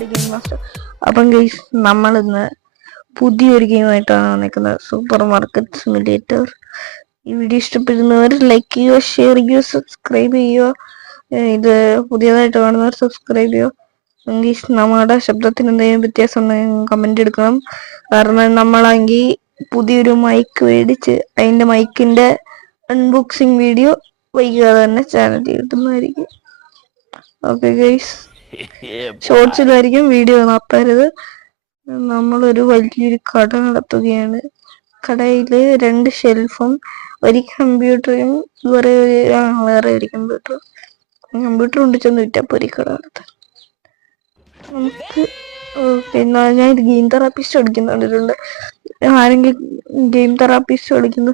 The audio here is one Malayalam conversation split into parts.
Game master. അപ്പം ഗൈസ്, നമ്മളിന്ന് പുതിയൊരു ഗെയിമായിട്ടാണ് വന്നിരിക്കുന്നത്, സൂപ്പർ മാർക്കറ്റ് സിമുലേറ്റർ. ഈ വീഡിയോ ഇഷ്ടപ്പെടുന്നവർ ലൈക്ക് ചെയ്യുക, ഷെയർ ചെയ്യുക, സബ്സ്ക്രൈബ് ചെയ്യുക. ഇത് പുതിയതായിട്ട് കാണുന്നവർ സബ്സ്ക്രൈബ് ചെയ്യുക. ഗൈസ്, നമ്മുടെ ശബ്ദത്തിന് എന്തെങ്കിലും വ്യത്യാസം ഉണ്ടെങ്കിൽ കമന്റ് എടുക്കണം. കാരണം നമ്മളാണെങ്കിൽ പുതിയൊരു മൈക്ക് മേടിച്ച് അതിന്റെ മൈക്കിന്റെ അൺബോക്സിങ് വീഡിയോ വൈകാതെ തന്നെ ചാനലിൽ കിട്ടുന്നതായിരിക്കും. ഓക്കെ ഗൈസ്, ഷോർട്സിലായിരിക്കും, വീഡിയോ നടത്തരുത്. നമ്മളൊരു വലിയൊരു കട നടത്തുകയാണ്. കടയില് 2 ഷെൽഫും ഒരു കമ്പ്യൂട്ടറും വേറെ ഒരു കമ്പ്യൂട്ടർ കൊണ്ട് ചെന്ന് വിറ്റപ്പോ ഒരു കട നടത്താൻ നമുക്ക്. പിന്നെ ഞാൻ ഇത് ഗെയിം തെറാപ്പിസ്റ്റ് പഠിക്കുന്നുണ്ട്. ആരെങ്കിലും ഗെയിം തെറാപ്പിസ്റ്റ് പഠിക്കുന്നു,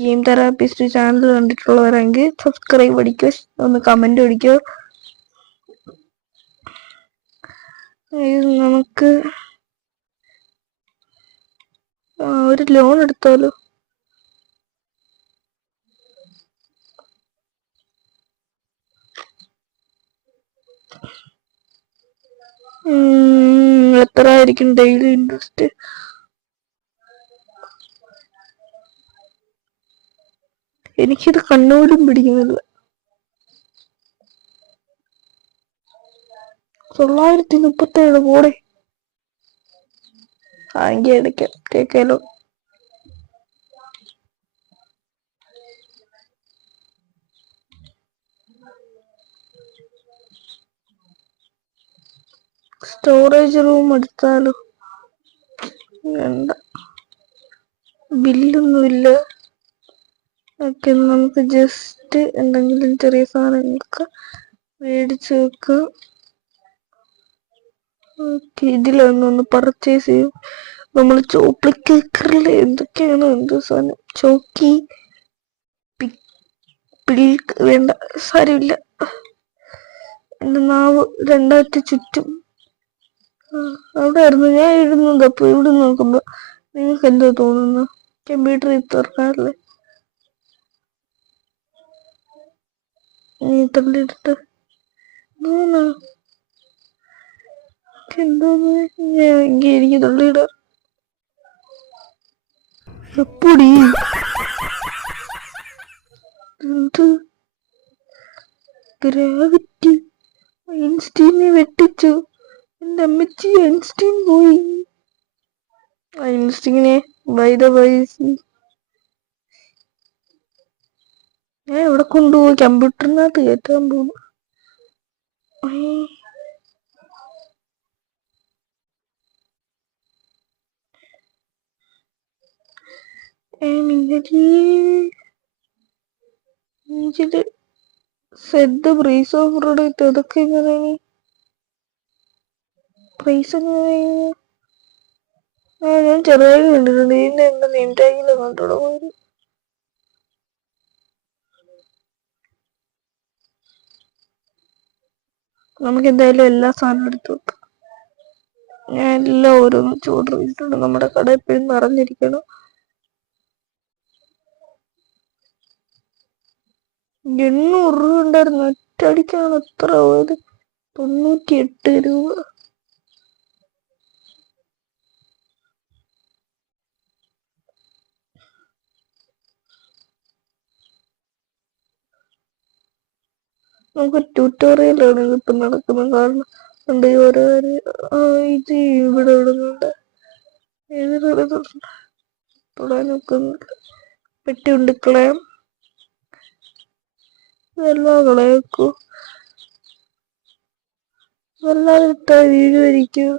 ഗെയിം തെറാപ്പിസ്റ്റ് ചാനൽ കണ്ടിട്ടുള്ളവരെങ്കിൽ സബ്സ്ക്രൈബ് അടിക്കുക, ഒന്ന് കമന്റ് അടിക്കുക. നമുക്ക് ഒരു ലോൺ എടുത്താലോ? എത്ര ആയിരിക്കും ഡെയിലി ഇൻട്രസ്റ്റ്? എനിക്കിത് കണ്ണൂരും പിടിക്കുന്നില്ല. 937 പോടെ. ആങ്കി എടുക്കാം, കേക്കാലോ. സ്റ്റോറേജ് റൂം എടുത്താലോ? വേണ്ട, ബില്ലൊന്നുമില്ല. ഓക്കെ, നമുക്ക് ജസ്റ്റ് എന്തെങ്കിലും ചെറിയ സാധനങ്ങളൊക്കെ മേടിച്ചു വെക്കാം. ഓക്കെ, ഇതിലൊന്നൊന്ന് പർച്ചേസ് ചെയ്യും. നമ്മൾ ചോപ്ലിക്കേക്കറിൽ എന്തൊക്കെയാണ്, എന്തോ സാധനം, ചോക്കി പിൽക്ക് വേണ്ട, സാരമില്ല. എന്റെ നാവ് രണ്ടായിട്ട് ചുറ്റും. അവിടെ ആയിരുന്നു ഞാൻ എഴുതുന്നത്. അപ്പൊ ഇവിടെ നോക്കുമ്പോ നിങ്ങൾക്ക് എന്തോ തോന്നുന്നു? കമ്പ്യൂട്ടർ തുറക്കാറില്ലേ? നീ തള്ളിയിട്ട് എന്തോന്ന് എനിക്ക് തള്ളിയിട എപ്പൊടി എന്ത് ഗ്രാവിറ്റി? ഐൻസ്റ്റീനെ വെട്ടിച്ചു. എന്റെ അമ്മച്ചി, ഐൻസ്റ്റീൻ പോയി. ഐൻസ്റ്റീനെ ബൈ ദ ബൈ ഞാൻ എവിടെ കൊണ്ടുപോയി? കമ്പ്യൂട്ടറിനകത്ത് കയറ്റാൻ പോകുന്നു. സെറ്റ് പ്രൈസ് ഓഫ് പ്രൊഡക്റ്റ്, അതൊക്കെ എങ്ങനെയാണ്? പ്രൈസ് എങ്ങനെയാണ്? ഞാൻ ചെറുതായിട്ട് കണ്ടിട്ടുണ്ട്. ഇതിന്റെ എന്റെ നെയിം ടാഗിൽ കണ്ടോടെ പോയത്. നമുക്ക് എന്തായാലും എല്ലാ സാധനവും എടുത്തു വെക്കാം. ഞാൻ എല്ലാം ഓരോന്ന് ഓർഡർ ചെയ്തിട്ടുണ്ട്. നമ്മുടെ കട എപ്പോഴും നിറഞ്ഞിരിക്കണം. 800 രൂപ ഉണ്ടായിരുന്നു, ഒറ്റയടിക്കാണ് എത്ര പോയത്? 98 രൂപ. നമുക്ക് ട്യൂട്ടോറിയലാണ് ഇപ്പൊ നടക്കുന്നത്. കാരണം ഉണ്ട് ഓരോ ഇത് ഇവിടെ ഇടുന്നുണ്ട്. തൊടാൻ നോക്കുന്നില്ല. പെട്ടി ഉണ്ട്, കളയാം. ഇതെല്ലാം കളയക്കൂ, ഇതെല്ലാം ഇട്ടാ വീഴുമായിരിക്കും.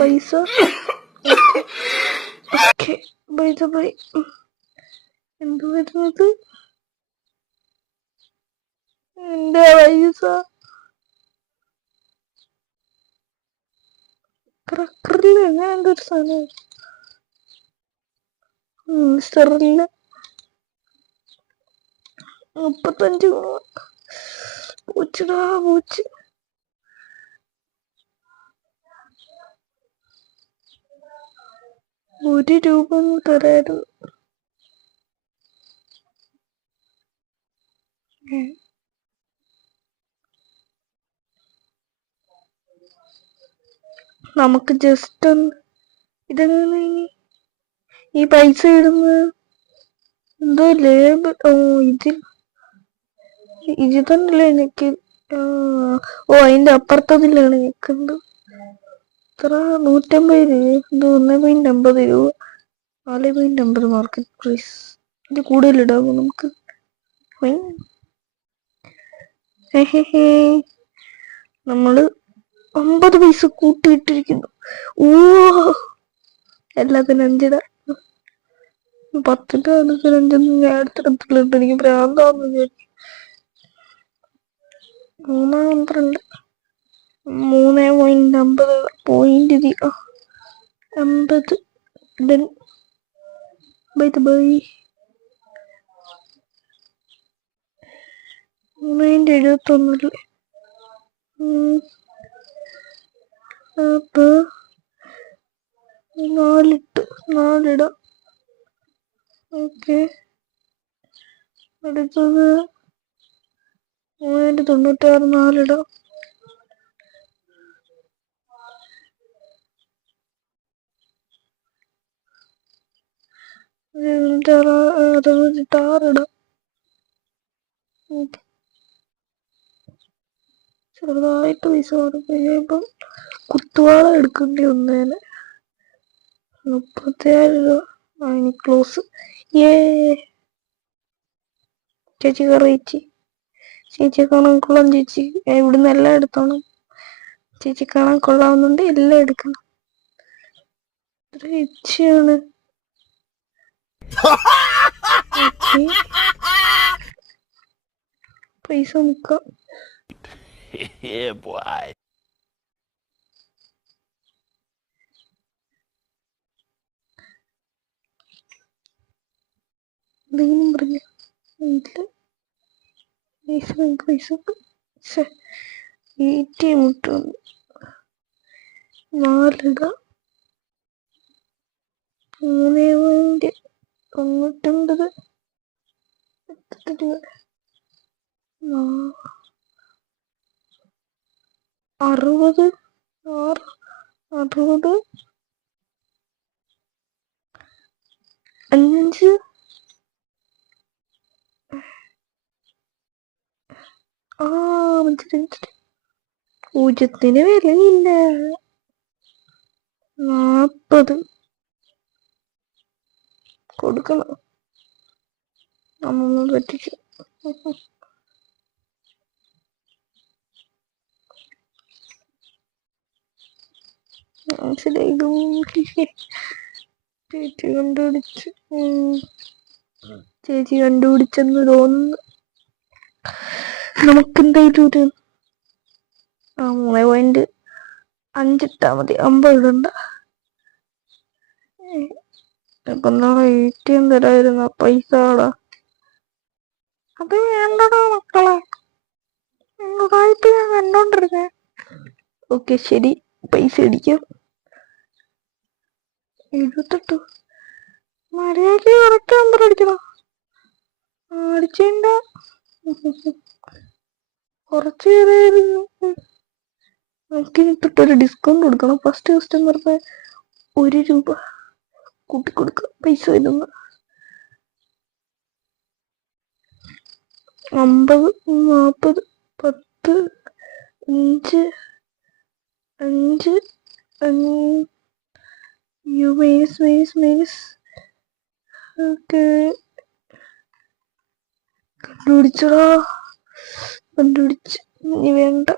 പൈസ ഓക്കെ, ബൈ ദ ബൈ. എന്ത് വരുന്നത്? എന്റെ പൈസ ക്രക്കറില്ല, അങ്ങനെ എന്തൊരു സാധനം. മിസ്റ്ററില്ല 35 പൂച്ചടാ പൂച്ച. ₹1 തരായിരുന്നു. നമുക്ക് ജസ്റ്റ് ഒന്ന് ഇതെങ്ങനെ ഈ പൈസ ഇടുന്ന എന്തോ ലേബിൾ. ഓ ഇത് തന്നെയല്ലേ എനിക്ക്. ഓ അതിന്റെ അപ്പുറത്തതിലാണ് നിൽക്കുന്നത്. എത്ര 150 രൂപ, 1.50 രൂപ, 4.50 മാർക്കറ്റ് പ്രൈസ്. ഇത് കൂടുതലിടാമോ നമുക്ക്? നമ്മള് 50 പൈസ കൂട്ടിയിട്ടിരിക്കുന്നു. ഓ എല്ലാത്തിനും 5 ഇടാം. 10 5 ഞാൻ അടുത്തിടത്തിലിട്ട് എനിക്ക് ഭ്രാന്താന്ന് വിചാരിച്ചു. 3.12 3.50 point 50. Then by the by 3.71 അപ്പൊ 4 ഓക്കെ. അടുത്തത് 3.96 4 6 ചെറുതായിട്ട് പൈസ കൊടുക്കുമ്പം കുത്തുവാള എടുക്കേണ്ടി വന്നേനെ. 37 രൂപ. ഇനി ക്ലോസ്. ചേച്ചി കറിയിച്ചി. ചേച്ചി കാണാൻ കൊള്ളാം. ചേച്ചി ഇവിടുന്ന് എല്ലാം എടുത്തോണം. ചേച്ചി കാണാൻ കൊള്ളാവുന്നുണ്ട്, എല്ലാം എടുക്കണം. ഇത്ര ഇച്ചയാണ്. പൈസ മുക്കാം. എന്തെങ്കിലും പറഞ്ഞ പൈസ ATM ഇട്ടു. 4 3.99 60 5 പൂജ്യത്തിന് വിലയില്ല. 40 കൊടുക്കണം. നമ്മൊന്ന് പറ്റിച്ചു. ചേച്ചി കണ്ടുപിടിച്ചെന്ന് തോന്നുന്നു. നമുക്കെന്തായാലും ഒരു 3.5 ഇട്ടാ മതി. 50 ഇടണ്ട. ഇപ്പൊ നാളെ ATM തരായിരുന്ന പൈസ. അത് വേണ്ടടാ മക്കളെ, വായ്പ ഞാൻ കണ്ടോണ്ടിരുന്നേ. ഓക്കെ ശരി, പൈസ അടിക്കാം. 78 മര്യാദക്ക് കറക്റ്റ് നമ്പർ അടിക്കണം. അടിച്ചേണ്ട കുറച്ച് പേരായിരുന്നു. നമുക്കിനി തൊട്ടൊരു ഡിസ്കൗണ്ട് കൊടുക്കണം. ഫസ്റ്റ് കസ്റ്റമർക്ക് 1 രൂപ കൂട്ടിക്കൊടുക്കാം. പൈസ വരുന്ന 50 40 10 5 മൈനസ്. ഓക്കെ കണ്ടുപിടിച്ച് ഇനി വേണ്ട.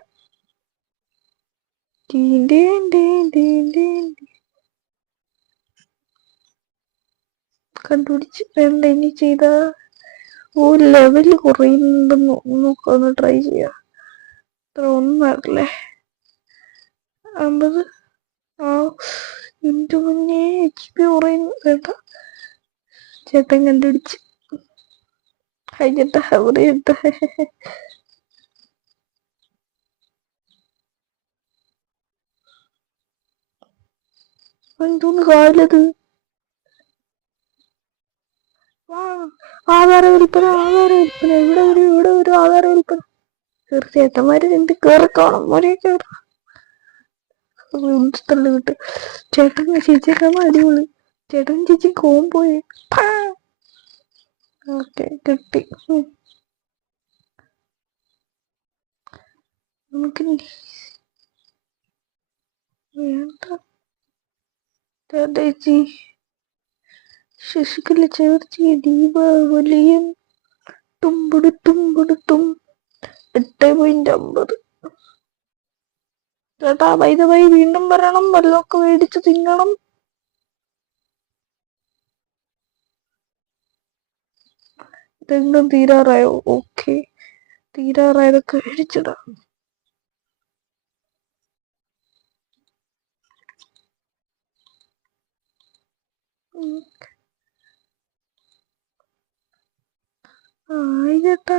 കണ്ടുപിടിച്ച് വേണ്ട. ഇനി ചെയ്ത ലെവല് കുറയുന്നുണ്ടെന്ന് നോക്കാന്ന് ട്രൈ ചെയ്യാം. അത്ര ഒന്നല്ലേ 50. എന്റെ മുന്നേ HP കുറയുന്നു. വേണ്ട. ചേട്ടൻ കണ്ടുപിടിച്ച് ചേട്ടാ പറയട്ടെ. എന്തോന്ന് കാലത്. ആധാര വിൽപ്പന. ഇവിടെ ഒരു ആധാര വിൽപ്പന. ചേട്ടന്മാര് എന്ത് കേറി കാണും. ഒരേ കേറി ഉൾത്തള്ളി വിട്ട് ചേട്ടൻ ചേച്ചിയൊക്കെ അടിപൊളി. ചേട്ടൻ ചേച്ചി കോമ്പോയി. ഓക്കെ കിട്ടി. നമുക്ക് വേണ്ട ചേച്ചി. ശശികല ചേർച്ചി ദീപാവലിയും തുമ്പെടുത്തും 8.50. ചേട്ടാ വൈദവായി വീണ്ടും വരണം, വല്ലതൊക്കെ മേടിച്ച് തിന്നണം. ഇതെന്തും തീരാറായോ? ഓക്കെ, തീരാറായതൊക്കെ മേടിച്ചിടാം. ചേട്ടാ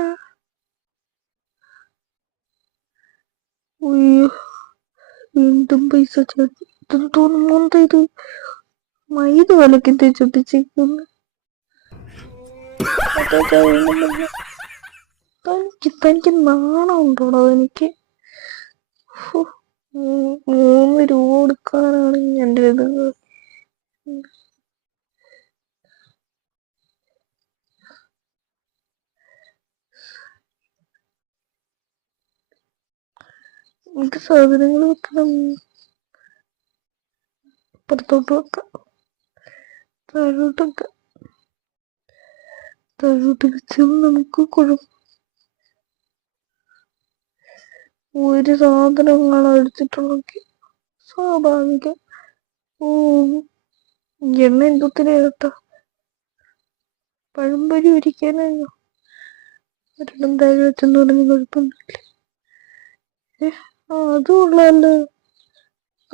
വീണ്ടും പൈസ തോന്നുന്നുണ്ട്. ഇത് മൈദ വിലക്ക് തേച്ചൊട്ടിച്ചേക്കുന്നു. തനിക്ക് നാണമുണ്ടോടോ? എനിക്ക് 3 രൂപ കൊടുക്കാനാണ് എൻ്റെ ഇത്. എനിക്ക് സാധനങ്ങൾ വെക്കണം. പുറത്തോട്ട് വെക്കാം. താഴോട്ട് വെച്ചാൽ നമുക്ക് ഒരു സാധനങ്ങൾ എടുത്തിട്ടുണ്ടെങ്കിൽ സ്വാഭാവികം. എണ്ണ എന്തൊത്തിരി കേട്ടോ. പഴംപൊരി ഒരിക്കാനായോ? ഒരെണ്ണം താഴെ വെച്ചെന്ന് പറഞ്ഞ് കുഴപ്പമൊന്നുമില്ല. അതും ഉള്ളതല്ലേ,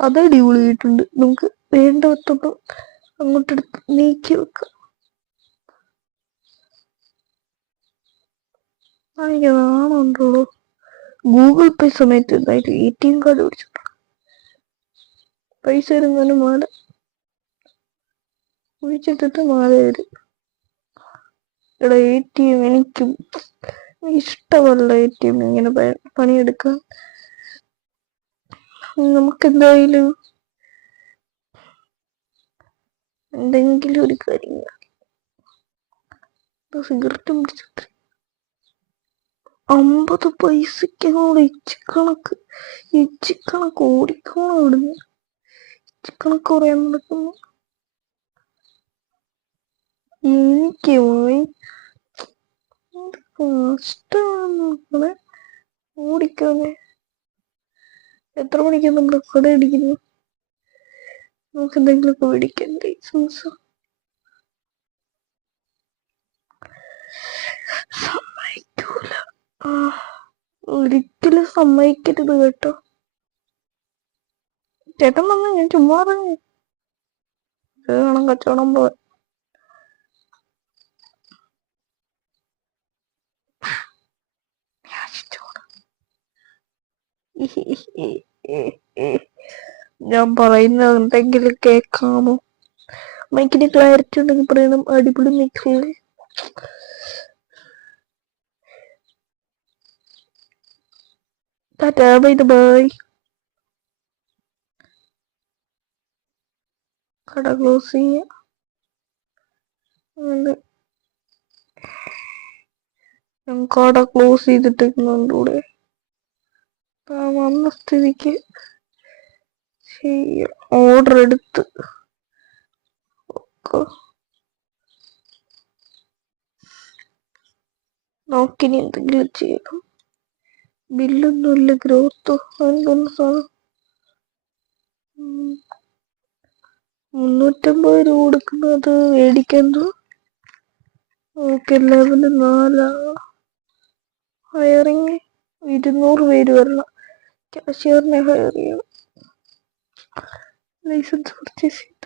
അതടിപൊളിയായിട്ടുണ്ട്. നമുക്ക് വേണ്ട വട്ടൊന്നും അങ്ങോട്ടെടുത്ത് നീക്കി വെക്കാം. എനിക്ക് നാണുണ്ടോളൂ. ഗൂഗിൾ പേ സമയത്ത് എന്തായാലും ATM കാർഡ് പിടിച്ചിട്ടുണ്ട്. പൈസ ഇരുന്നാലും മാല കുഴിച്ചിട്ടിട്ട് മാല വരും. ഇവിടെ ATM എനിക്ക് ഇഷ്ടമല്ല. ATM ഇങ്ങനെ പണിയെടുക്കാൻ. നമുക്ക് എന്തായാലും എന്തെങ്കിലും ഒരു കാര്യം. സിഗരറ്റും പിടിച്ചിട്ട് 50 പൈസക്കാണ് ഇച്ചിക്കണക്ക് ഓടിക്കണം. അവിടുന്ന് ഇച്ചിക്കണക്ക് പറയാൻ നടക്കുന്നു. എനിക്ക് കഷ്ടമാണ് ഓടിക്കാതെ. എത്ര മണിക്കാണ് നമ്മുടെ കട അടിക്കുന്നത്? നമുക്ക് എന്തെങ്കിലുമൊക്കെ മേടിക്കാൻ ലൈസൻസ്. സമ്മതിക്കൂല, ഒരിക്കലും സമ്മതിക്കരുത് കേട്ടോ. ചേട്ടൻ വന്ന് ഞാൻ ചുമ്മാ പറഞ്ഞു വേണം കച്ചവടം പോവാൻ. ഞാൻ പറയുന്നത് എന്തെങ്കിലും കേൾക്കാമോ? മൈക്കിന് ക്ലാരിറ്റി ഉണ്ടെങ്കിൽ പറയണം. അടിപൊളി മൈക്കില്ലേ. Tata bye bye. കട ക്ലോസ് ചെയ്യാം. ഞാൻ കട ക്ലോസ് ചെയ്തിട്ടേക്കുന്നുണ്ടൂടെ. വന്ന സ്ഥിതിക്ക് ഓർഡർ എടുത്ത് നോക്കിനി എന്തെങ്കിലും ചെയ്യണം. ബില്ലൊന്നുമില്ല. ഗ്രോത്തോ എന്തൊന്നും സാധനം 350 രൂപ കൊടുക്കുന്നത് മേടിക്കാൻ. Okay, level 4. ഹയറിങ് 200 പേര് വരണം. കാഷ്യറിനെ ഹയർ ചെയ്യണം. ലൈസൻസ് പർച്ചേസ് ചെയ്ത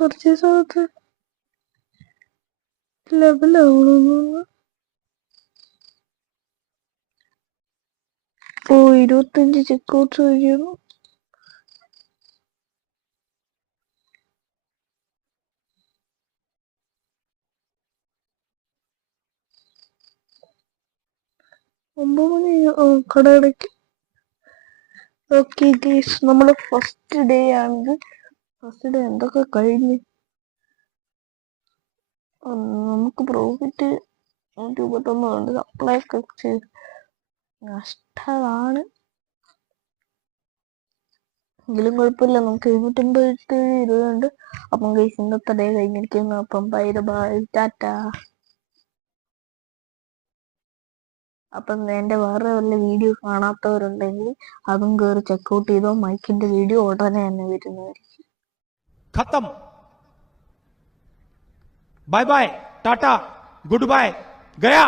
പർച്ചേസ് ആവാത്ത ലെവലാവണമെന്ന്. 25 ചെക്കൗട്ട്സ് കഴിയണം. 9 മണി കട അടയ്ക്കും. ഓക്കെ ഗൈസ്, നമ്മള് ഫസ്റ്റ് ഡേ ആണെങ്കിൽ ഫസ്റ്റ് ഡേ എന്തൊക്കെ കഴിഞ്ഞ് നമുക്ക് പ്രോഫിറ്റ് 121 ഉണ്ട്. സപ്ലൈ ഒക്കെ ചെയ്ത് നഷ്ടമാണ്. എങ്കിലും കുഴപ്പമില്ല, നമുക്ക് 757 രൂപയുണ്ട്. അപ്പം ഗൈസ് ഇന്നത്തെ ഡേ കഴിഞ്ഞിരിക്കുന്നു. അപ്പം ബൈ ബൈ, ടാറ്റ. അപ്പം എൻ്റെ വേറെ വല്ല വീഡിയോ കാണാത്തവരുണ്ടെങ്കിൽ അതും കയറി ചെക്കൗട്ട് ചെയ്തോ. മൈക്കിന്റെ വീഡിയോ ഉടനെ തന്നെ വരുന്നതായിരിക്കും. खत्म. Bye bye, tata, good bye, गया.